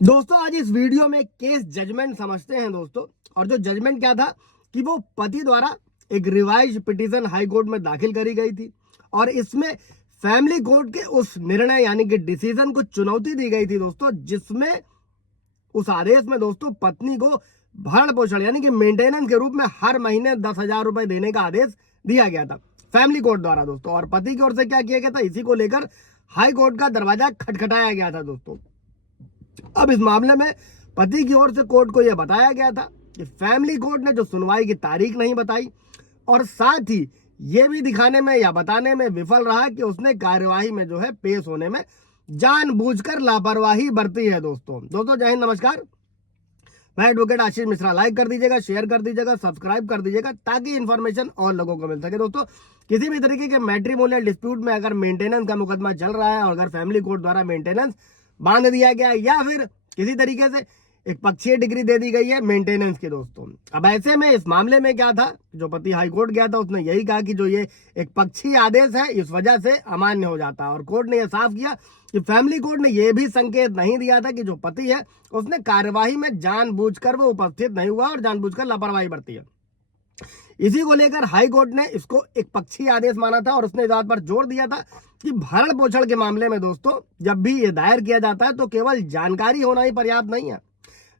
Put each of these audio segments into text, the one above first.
दोस्तों आज इस वीडियो में केस जजमेंट समझते हैं दोस्तों। और जो जजमेंट क्या था कि वो पति द्वारा एक रिवाइज पिटीशन हाई कोर्ट में दाखिल करी गई थी और इसमें फैमिली कोर्ट के उस निर्णय यानी कि डिसीजन को चुनौती दी गई थी दोस्तों, जिसमें उस आदेश में दोस्तों पत्नी को भरण पोषण यानी कि मेंटेनेंस के रूप में हर महीने 10,000 रुपए देने का आदेश दिया गया था फैमिली कोर्ट द्वारा दोस्तों। और पति की ओर से क्या किया गया था, इसी को लेकर हाई कोर्ट का दरवाजा खटखटाया गया था दोस्तों। अब इस मामले में पति की ओर से कोर्ट को यह बताया गया था कि फैमिली कोर्ट ने जो सुनवाई की तारीख नहीं बताई और साथ ही यह भी दिखाने में या बताने में विफल रहा कि उसने कार्यवाही में जो है पेश होने में जानबूझकर लापरवाही बरती है। दोस्तों जय हिंद, नमस्कार। मैं एडवोकेट आशीष मिश्रा। लाइक कर दीजिएगा, शेयर कर दीजिएगा, सब्सक्राइब कर दीजिएगा ताकि इन्फॉर्मेशन और लोगों को मिल सके। दोस्तों किसी भी तरीके के मैट्रिमोनियल डिस्प्यूट में अगर मेंटेनेंस का मुकदमा चल रहा है और अगर फैमिली कोर्ट द्वारा मेंटेनेंस बांध दिया गया या फिर किसी तरीके से एक पक्षीय डिग्री दे दी गई है मेंटेनेंस की दोस्तों, अब ऐसे में इस मामले में क्या था, जो पति हाई कोर्ट गया था उसने यही कहा कि जो ये एक पक्षीय आदेश है इस वजह से अमान्य हो जाता है। और कोर्ट ने यह साफ किया कि फैमिली कोर्ट ने यह भी संकेत नहीं दिया था कि जो पति है उसने कार्यवाही में जानबूझकर वो उपस्थित नहीं हुआ और जानबूझकर लापरवाही बरती है। इसी को लेकर हाई कोर्ट ने इसको एक पक्षीय आदेश माना था और उसने इस बात पर जोर दिया था कि भरण पोषण के मामले में दोस्तों जब भी ये दायर किया जाता है तो केवल जानकारी होना ही पर्याप्त नहीं है।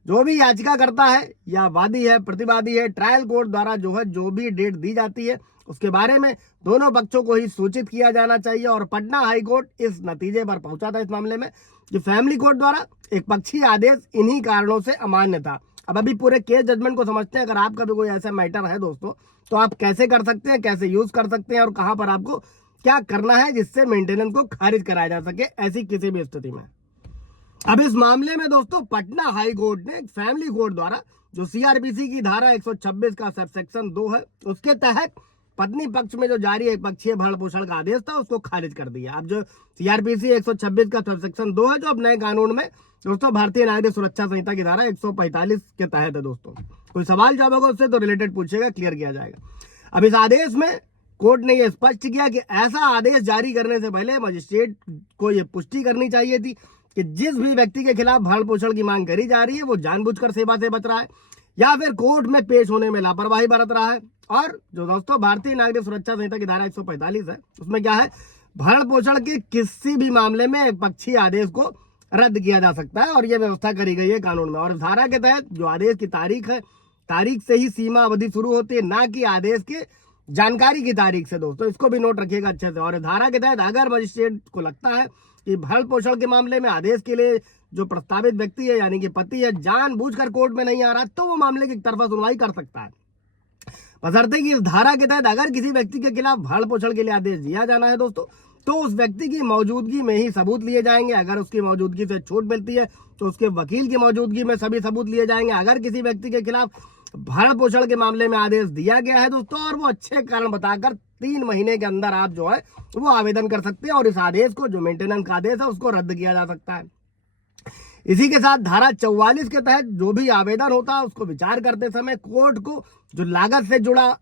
जो भी याचिका करता है या वादी है, प्रतिवादी है, ट्रायल कोर्ट द्वारा जो भी डेट दी जाती है उसके बारे में दोनों पक्षों को ही सूचित किया जाना चाहिए। और पटना हाई कोर्ट इस नतीजे पर पहुंचा था इस मामले में कि फैमिली कोर्ट द्वारा एक पक्षीय आदेश इन्हीं कारणों से अमान्य था। अब अभी पूरे केस जजमेंट को समझते हैं। अगर आपका भी कोई ऐसा मैटर है दोस्तों तो आप कैसे कर सकते हैं, कैसे यूज कर सकते हैं और कहां पर आपको क्या करना है जिससे मेंटेनेंस को खारिज कराया जा सके ऐसी किसी भी स्थिति में। अब इस मामले में दोस्तों पटना हाई कोर्ट ने फैमिली कोर्ट द्वारा जो सीआरपीसी की धारा 126 का सब सेक्शन 2 है उसके तहत पत्नी पक्ष में जो जारी एक पक्षीय भरण पोषण का आदेश था उसको खारिज कर दिया। अब जो सीआरपीसी 126 का सब सेक्शन 2 है जो अब नए कानून में दोस्तों भारतीय नागरिक सुरक्षा संहिता की धारा 145 के तहत है दोस्तों। कोई सवाल जवाब होगा उससे तो रिलेटेड पूछेगा, क्लियर किया जाएगा। अब इस आदेश में कोर्ट ने यह स्पष्ट किया कि ऐसा आदेश जारी करने से पहले मजिस्ट्रेट को यह पुष्टि करनी चाहिए थी कि जिस भी व्यक्ति के खिलाफ भरण पोषण की मांग करी जा रही है वो जानबूझकर सेवा से बच रहा है या फिर कोर्ट में पेश होने में लापरवाही बरत रहा है। और जो दोस्तों भारतीय नागरिक सुरक्षा संहिता की धारा 145 है उसमें क्या है, भरण पोषण के किसी भी मामले में एक पक्षीय आदेश को रद्द किया जा सकता है और यह व्यवस्था करी गई है कानून में। और धारा के तहत जो आदेश की तारीख है, तारीख से ही सीमा अवधि शुरू होती है, ना कि आदेश के जानकारी की तारीख से। दोस्तों इसको भी नोट रखिएगा अच्छे से। और धारा के तहत अगर मजिस्ट्रेट को लगता है कि भरण पोषण के मामले में आदेश के लिए जो प्रस्तावित व्यक्ति है यानी कि पति है जानबूझकर कोर्ट में नहीं आ रहा तो वो मामले की तरफा सुनवाई कर सकता है, बशर्ते कि इस धारा के तहत अगर किसी व्यक्ति के खिलाफ भरण पोषण के लिए आदेश दिया जाना है दोस्तों तो उस व्यक्ति की मौजूदगी में ही सबूत लिए जाएंगे। अगर उसकी मौजूदगी से छूट मिलती है तो उसके वकील की मौजूदगी में सभी सबूत लिए जाएंगे। अगर किसी व्यक्ति के खिलाफ भरण पोषण के मामले में आदेश दिया गया है दोस्तों और वो अच्छे कारण बताकर 3 महीने के अंदर आप जो है वो आवेदन कर सकते हैं और इस आदेश को जो मेंटेनेंस का आदेश है उसको रद्द किया जा सकता है। इसी के साथ धारा 44 के तहत जो भी आवेदन होता है उसको विचार करते समय कोर्ट को जो लागत से जुड़ा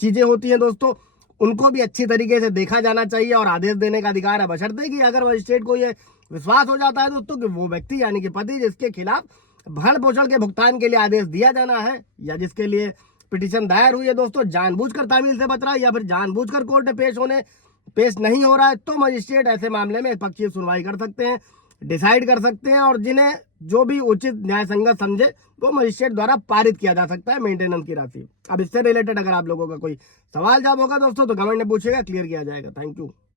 चीजें होती हैं दोस्तों उनको भी अच्छी तरीके से देखा जाना चाहिए और आदेश देने का अधिकार है, बशर्ते कि अगर मजिस्ट्रेट को ये विश्वास हो जाता है दोस्तों कि वो व्यक्ति यानी कि पति जिसके खिलाफ भरण पोषण के भुगतान के लिए आदेश दिया जाना है या जिसके लिए पिटीशन दायर हुई है दोस्तों जानबूझकर तामील से बच रहा है या फिर जानबूझकर कोर्ट में पेश नहीं हो रहा है तो मजिस्ट्रेट ऐसे मामले में पक्षीय सुनवाई कर सकते हैं, डिसाइड कर सकते हैं और जिन्हें जो भी उचित न्याय संगत समझे वो मजिस्ट्रेट द्वारा पारित किया जा सकता है मेंटेनेंस की राशि। अब इससे रिलेटेड अगर आप लोगों का कोई सवाल जवाब होगा दोस्तों तो कमेंट में पूछिएगा, क्लियर किया जाएगा। Thank you.